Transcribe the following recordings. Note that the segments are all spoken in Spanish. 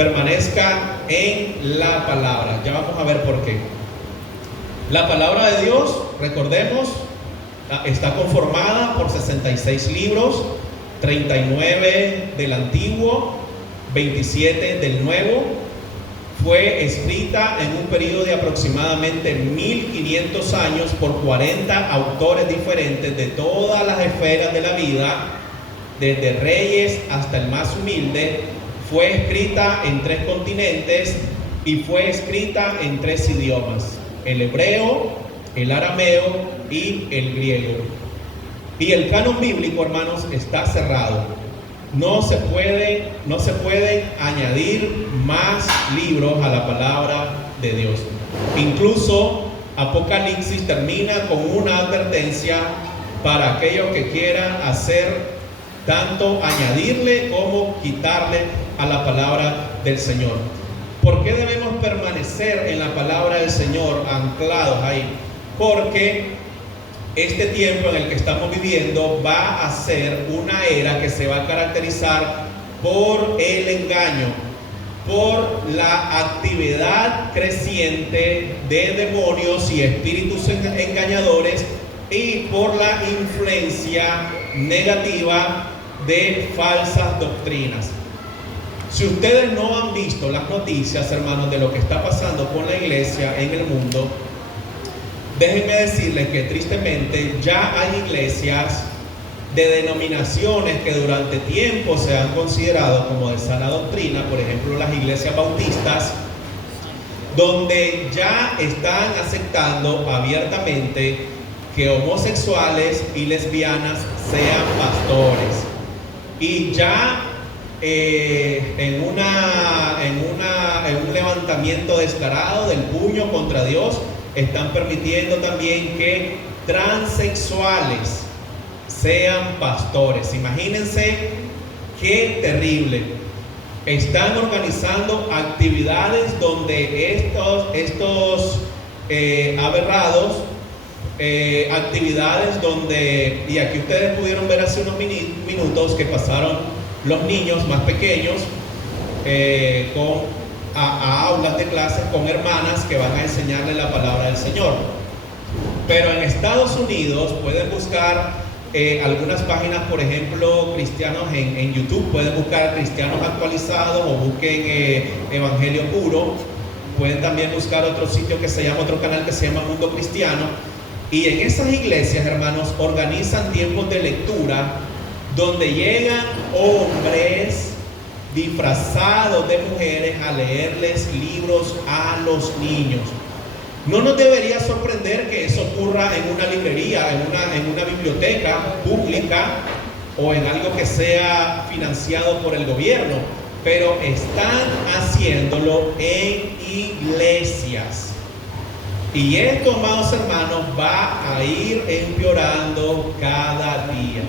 permanezca en la palabra. Ya vamos a ver por qué. La palabra de Dios, recordemos, está conformada por 66 libros, 39 del Antiguo, 27 del Nuevo. Fue escrita en un periodo de aproximadamente 1500 años por 40 autores diferentes de todas las esferas de la vida, desde reyes hasta el más humilde. Fue escrita en 3 continentes y fue escrita en 3 idiomas: el hebreo, el arameo y el griego. Y el canon bíblico, hermanos, está cerrado. No se pueden añadir más libros a la palabra de Dios. Incluso Apocalipsis termina con una advertencia para aquellos que quieran hacer tanto añadirle como quitarle a la palabra del Señor. ¿Por qué debemos permanecer en la palabra del Señor, anclados ahí? Porque este tiempo en el que estamos viviendo va a ser una era que se va a caracterizar por el engaño, por la actividad creciente de demonios y espíritus engañadores, y por la influencia negativa de falsas doctrinas. Si ustedes no han visto las noticias, hermanos, de lo que está pasando con la iglesia en el mundo, déjenme decirles que tristemente ya hay iglesias de denominaciones que durante tiempo se han considerado como de sana doctrina, por ejemplo las iglesias bautistas, donde ya están aceptando abiertamente que homosexuales y lesbianas sean pastores. Y ya en un levantamiento descarado del puño contra Dios, están permitiendo también que transexuales sean pastores. Imagínense qué terrible. Están organizando actividades donde estos aberrados, actividades donde, y aquí ustedes pudieron ver hace unos minutos que pasaron los niños más pequeños a aulas de clases con hermanas que van a enseñarle la palabra del Señor. Pero en Estados Unidos pueden buscar algunas páginas, por ejemplo, cristianos en YouTube. Pueden buscar cristianos actualizados o busquen Evangelio Puro. Pueden también buscar otro canal que se llama Mundo Cristiano. Y en esas iglesias, hermanos, organizan tiempos de lectura donde llegan hombres disfrazados de mujeres a leerles libros a los niños. No nos debería sorprender que eso ocurra en una librería, en una biblioteca pública o en algo que sea financiado por el gobierno, pero están haciéndolo en iglesias. Y esto, amados hermanos, va a ir empeorando cada día.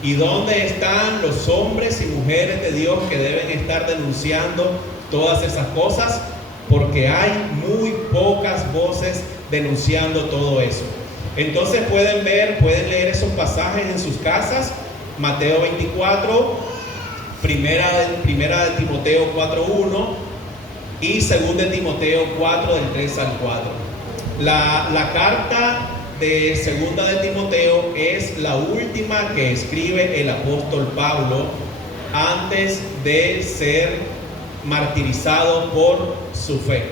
¿Y dónde están los hombres y mujeres de Dios que deben estar denunciando todas esas cosas? Porque hay muy pocas voces denunciando todo eso. Entonces pueden leer esos pasajes en sus casas. Mateo 24, primera de Timoteo 4:1 y segunda de Timoteo 4 del 3 al 4. La carta de segunda de Timoteo es la última que escribe el apóstol Pablo antes de ser martirizado por su fe.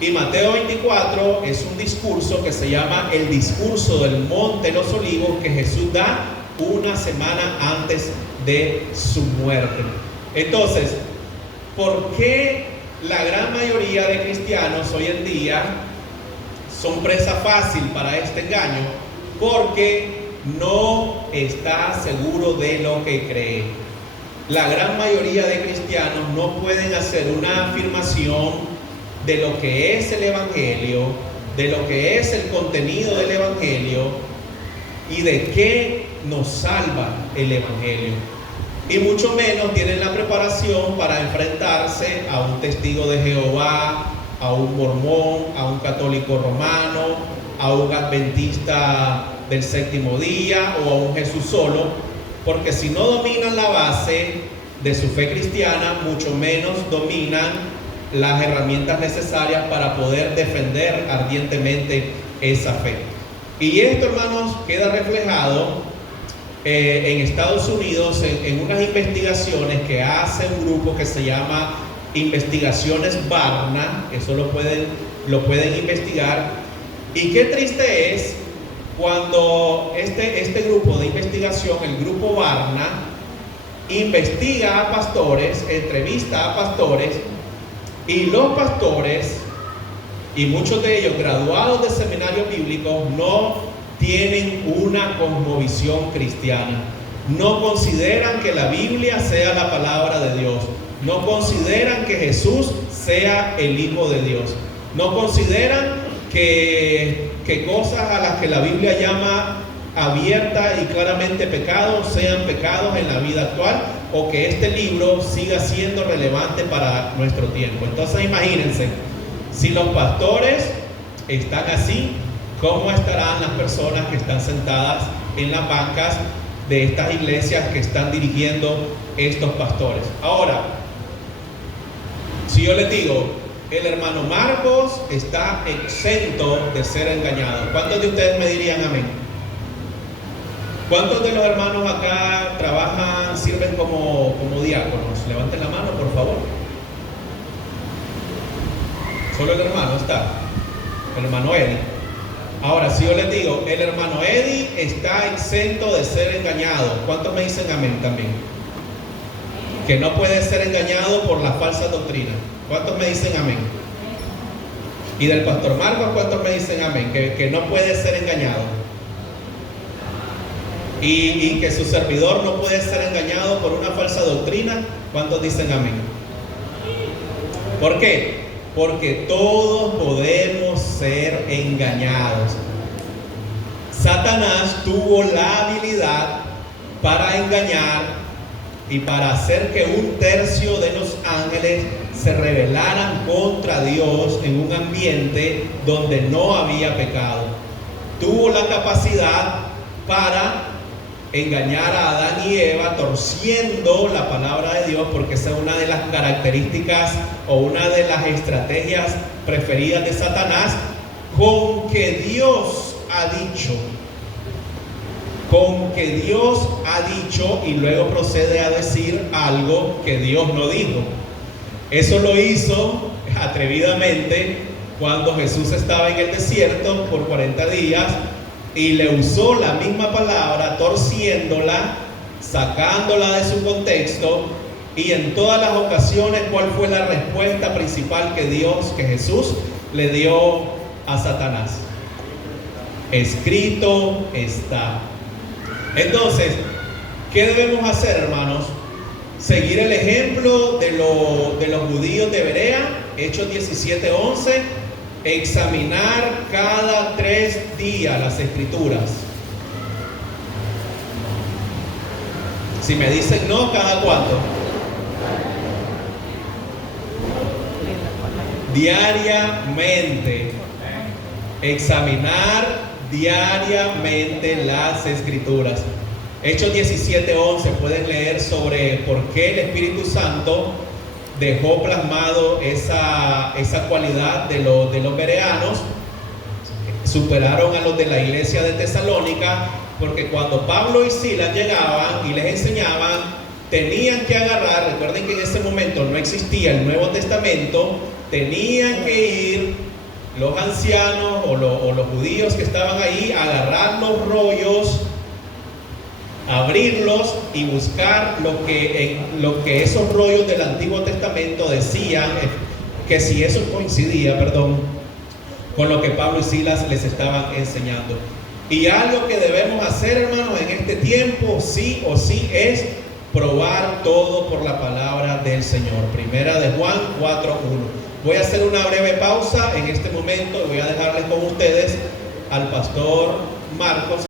Y Mateo 24 es un discurso que se llama el discurso del Monte de los Olivos, que Jesús da una semana antes de su muerte. Entonces, ¿por qué la gran mayoría de cristianos hoy en día son presa fácil para este engaño? Porque no está seguro de lo que cree. La gran mayoría de cristianos no pueden hacer una afirmación de lo que es el Evangelio, de lo que es el contenido del Evangelio y de qué nos salva el Evangelio. Y mucho menos tienen la preparación para enfrentarse a un testigo de Jehová, a un mormón, a un católico romano, a un adventista del séptimo día o a un Jesús solo, porque si no dominan la base de su fe cristiana, mucho menos dominan las herramientas necesarias para poder defender ardientemente esa fe. Y esto, hermanos, queda reflejado en Estados Unidos en unas investigaciones que hace un grupo que se llama Investigaciones Barna. Eso lo pueden investigar. Y qué triste es cuando este grupo de investigación, el grupo Barna, investiga a pastores, entrevista a pastores, y los pastores, y muchos de ellos graduados de seminarios bíblicos, no tienen una cosmovisión cristiana. No consideran que la Biblia sea la palabra de Dios. No consideran que Jesús sea el Hijo de Dios. No consideran que cosas a las que la Biblia llama abierta y claramente pecados sean pecados en la vida actual, o que este libro siga siendo relevante para nuestro tiempo. Entonces imagínense, si los pastores están así, ¿cómo estarán las personas que están sentadas en las bancas de estas iglesias que están dirigiendo estos pastores? Ahora, si yo les digo, el hermano Marcos está exento de ser engañado, ¿cuántos de ustedes me dirían amén? ¿Cuántos de los hermanos acá trabajan, sirven como diáconos? Levanten la mano, por favor. Solo el hermano está, el hermano Eddie. Ahora, si yo les digo, el hermano Eddie está exento de ser engañado, ¿cuántos me dicen amén también? Que no puede ser engañado por las falsas doctrinas. ¿Cuántos me dicen amén? Y del pastor Marcos, ¿cuántos me dicen amén? Que no puede ser engañado. Y que su servidor no puede ser engañado por una falsa doctrina. ¿Cuántos dicen amén? ¿Por qué? Porque todos podemos ser engañados. Satanás tuvo la habilidad para engañar y para hacer que 1/3 de los ángeles se rebelaran contra Dios en un ambiente donde no había pecado. Tuvo la capacidad para engañar a Adán y Eva torciendo la palabra de Dios, porque esa es una de las características o una de las estrategias preferidas de Satanás. Con que Dios ha dicho, y luego procede a decir algo que Dios no dijo. Eso lo hizo atrevidamente cuando Jesús estaba en el desierto por 40 días y le usó la misma palabra, torciéndola, sacándola de su contexto. Y en todas las ocasiones, ¿cuál fue la respuesta principal que Jesús le dio a Satanás? Escrito está. Entonces, ¿qué debemos hacer, hermanos? Seguir el ejemplo de los judíos de Berea, Hechos 17:11, examinar cada 3 días las escrituras. Si me dicen no, ¿cada cuánto? Diariamente. Examinar diariamente las escrituras. Hechos 17:11, pueden leer sobre por qué el Espíritu Santo dejó plasmado esa cualidad de los bereanos. Superaron a los de la iglesia de Tesalónica, porque cuando Pablo y Silas llegaban y les enseñaban, tenían que agarrar, recuerden que en ese momento no existía el Nuevo Testamento, tenían que ir los ancianos o los judíos que estaban ahí, agarrar los rollos, abrirlos y buscar lo que esos rollos del Antiguo Testamento decían, que si eso coincidía, con lo que Pablo y Silas les estaban enseñando. Y algo que debemos hacer, hermanos, en este tiempo, sí o sí, es probar todo por la palabra del Señor. Primera de Juan 4:1. Voy a hacer una breve pausa en este momento y voy a dejarles con ustedes al pastor Marcos.